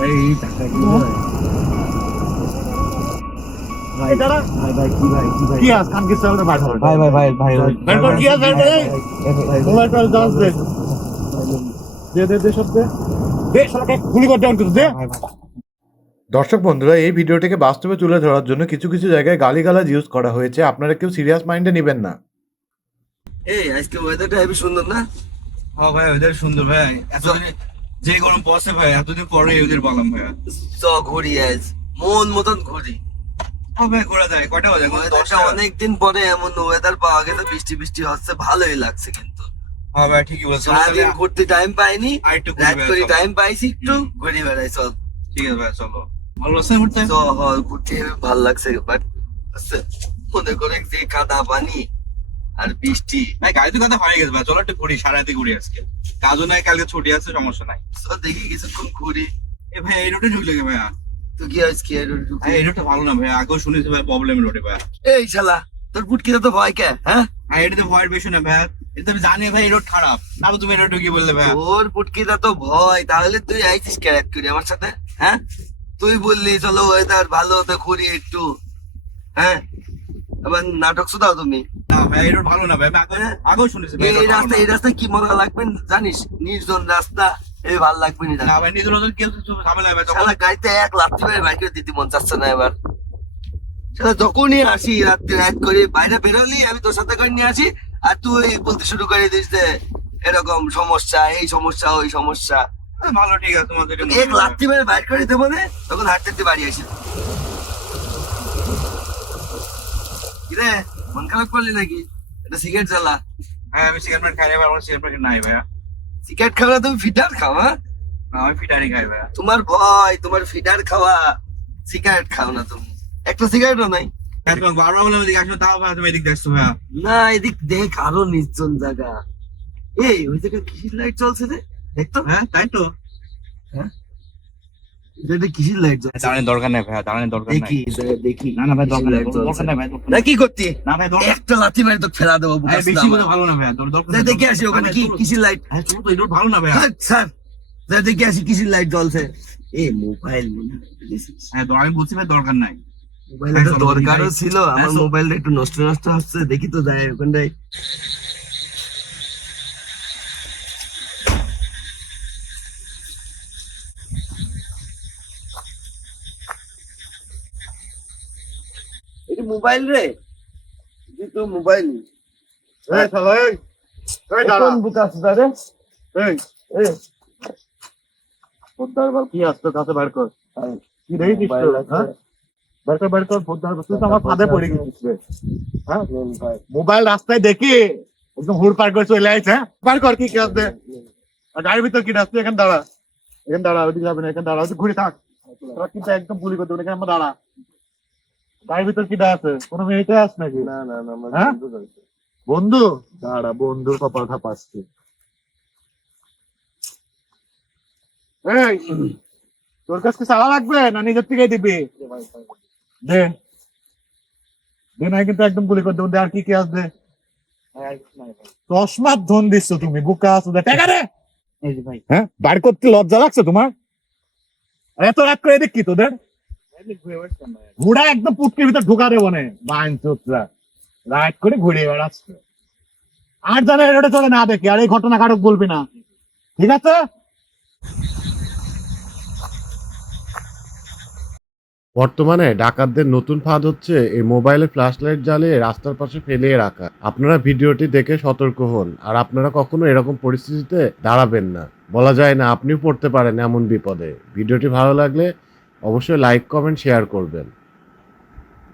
ভাই এই টাকা কি ভাই? ভাই দাঁড়া ভাই ভাই কি ভাই কি ভাই কি আজ কান কিছু আমাদের বাইরে ভাই ভাই ভাই ভাই বের কর কি আজ বের কর মোবাইলটা দাস দে দে সব দে শালাকে গুলি করে ডাউন করে দে। দর্শক বন্ধুরা, এই ভিডিওটিকে বাস্তবে তুলে ধরার জন্য কিছু কিছু জায়গায় গালিগালাজ ইউজ করা হয়েছে, আপনারা কেউ সিরিয়াস মাইন্ডে নেবেন না। এই আজকে ওয়েদারটা হেবি সুন্দর না? হ্যাঁ ভাই ওদের সুন্দর ভাই, এতদিন যে গরম পড়ছে ভাই এতদিন পরে ওদের বললাম ভাইয়া। চ ঘুরি আজ মন মতন ঘুরি। হ্যাঁ ভাই ঘোরা যায়, কয়টা বাজে? ওয়েদারটা অনেকদিন পরে এমন ওয়েদার পাওয়া গেছে, বৃষ্টি বৃষ্টি হচ্ছে, ভালোই লাগছে। কিন্তু হ্যাঁ ভাই ঠিকই বলছো, সারাদিন ঘুরতে টাইম পাইনি, আরেকটু ঘুরি রাত ভাই, করে চলো। টাইম পাইছি, একটু ঘুরি বেড়াই। চল ঠিক আছে ভাই চলো। ভালো লাগছে ঘুরতে? চ ঘুরতে ভালো লাগছে, বাট মনে করে যে কাদা পানি আর বৃষ্টি। ভাই গাড়ি তো কথা হয়ে গেছে ভাই, চলো একটু ঘুরি, সারা রাতে ঘুরি আজকে। কাজও নাই, কালকে ছুটি আছে, সমস্যা নাই। চল দেখি কিছুক্ষণ ঘুরি। এ ভাই এই রোডে ঢুকলে কি ভাইয়া? তো কি আজকে ভাই এই রোডটা ভালো না ভাই, আগেও শুনেছি ভাই প্রবলেম রোডে ভাইয়া। এই শালা তোর পুটকিটা তো ভয় কে? হ্যাঁ আর এটাতে ভয়ের বেশি না ভাইয়া, এটা তো আমি জানি ভাই এই রোড খারাপ, তারপর তুমি এই রোড ঢুকিয়ে বললে ভাইয়া। তোর পুটকিটা তো ভয়, তাহলে তুই আইছিস ক্যারেক্ট করি আমার সাথে? হ্যাঁ তুই বললি চলো ওয়েদার ভালো হতে ঘুরি একটু, হ্যাঁ আবার নাটক শুধাও তুমি। না ভাই এই রোড ভালো না ভাই, আমি আগেও শুনেছি ভাই এই রাস্তা এই রাস্তায় কি মজা লাগবে জানিস? নির্জন রাস্তা, এই ভাল লাগবে না। না ভাই নিজের নজর কেউ কিছু ঝামেলা ভাই, তখন শালা গাড়িতে এক লাত্তি মেরে বাইকে দিতে মন চাচ্ছে না এবার। শালা যখনই আসি রাত্রে রাত করে বাইরে বেরোলি আমি তোর সাথে করে নিয়ে আসি, আর তুই বলতে শুরু করে দিস যে এরকম সমস্যা, এই সমস্যা, ওই সমস্যা। ভালো ঠিক আছে তোমাদের এটা এক লাত্তি মেরে বাইক করে দিতে মানে তখন হাঁটতে হাঁটতে বাড়ি আসি। কিরে মন খারাপ করলি নাকি? এটা সিগারেট জ্বালা। হ্যাঁ আমি সিগারেট খাই না ভাই, আমার সিগারেট প্যাকেট নাই ভাইয়া। সিগারেট খাওয়া তুমি ফিটার খাওয়া? না, আমি ফিটারি খাই ভাইয়া। তোমার ভয়, তোমার ফিটার খাওয়া, সিগারেট খাও না তুমি? একটা সিগারেটও নাই? হ্যাঁ তোমাকে বারবার বললাম এদিকে আসো, তাও ভাই তুমি এদিক দেখছো ভাইয়া। না এদিক দেখ, আরো নির্জন জায়গা। এই ওই জায়গায় কিসের লাইট চলছে রে? দেখতো। হ্যাঁ তাই তো। এটা কিসের লাইট জ্বলছে? দাঁড়ানোর দরকার নেই ভাইয়া, দাঁড়ানোর দরকার নাই। দেখি দেখি। না না ভাই দরকার কিসের নেই, light জ্বলছে? দরকার নেই ভাই, না কি করতি? না ভাই দরকার একটা লাথি মেরে তো ফেলা দেবো ভাই, বুকাস বেশি বলে ভালো না ভাইয়া, দরকার নেই। দেখে আসি ওখানে কি কিসের লাইট। হ্যাঁ চলো তো, এই রোড ভালো না ভাইয়া। স্যার দেখে আসি কিসের লাইট জ্বলছে। এ মোবাইল হ্যাঁ আমি বলছি ভাই দরকার নাই। মোবাইলটা চলো, দরকারও ভাই। ছিল, আমার হ্যাঁ, চলো। মোবাইলটা একটু নষ্ট নষ্ট হচ্ছে, দেখি তো যায় ওখানটায়। এটা মোবাইল রে, তুই তো মোবাইল এই শালা এই এই দাঁড়া কোন বুকাস দাদা? এই এই পোদ্দার বাল কি আসতো কাছে বের কর। কি দেখিস তো? হ্যাঁ বের কর পোদ্দার বাল, তুই তো আমার ফাঁদে পড়ে গেছিস রে। হ্যাঁ মোবাইল রাস্তায় দেখি একদম হুড় পার করে চলে আইছে। হ্যাঁ পার কর কি কাজ দে। আর গাড়ির ভিতর কি রাস্তা? এখানে দাঁড়া, এখানে দাঁড়া, ওইদিকে যাবে না, এখানে দাঁড়া, ওইদিকে ঘুরে থাক। তোরা কিন্তু একদম গুলি করে দেবেন, এখানে আমার দাঁড়া। গাড়ির ভিতর কি আছে? কোনো মেয়েটা আস নাকি? না না না আমার হ্যাঁ? বন্ধু যাচ্ছে। বন্ধু দাঁড়া, বন্ধুর কপাল খাপাচ্ছি। এই তোর কাছে চালা লাগবে না নিজের থেকে দিবি? দে দে, নাই কিন্তু একদম গুলি করে দেবো। দে, আর কি কি আসবে? চশমার ধন দিচ্ছ তুমি, বুকা আছো দে টাকা দে। এই যে ভাই হ্যাঁ বার করতে লজ্জা লাগছে তোমার? আর এত রাত করে দেখি তোদের ঘোড়া একদম পুটকির ভিতর ঢুকা দেবো না। বাইন চোতরা রাইট করে ঘুরে বেড়াচ্ছে। আর জানা এটা চলে না দেখি, আর এই ঘটনা কারক বলবি না, ঠিক আছে? বর্তমানে ডাকাতদের নতুন ফাঁদ হচ্ছে এই মোবাইলে ফ্ল্যাশ লাইট জ্বালিয়ে রাস্তার পাশে ফেলিয়ে রাখা। আপনারা ভিডিওটি দেখে সতর্ক হন, আর আপনারা কখনো এরকম পরিস্থিতিতে দাঁড়াবেন না। বলা যায় না আপনিও পড়তে পারেন এমন বিপদে। ভিডিওটি ভালো লাগলে অবশ্যই লাইক, কমেন্ট, শেয়ার করবেন।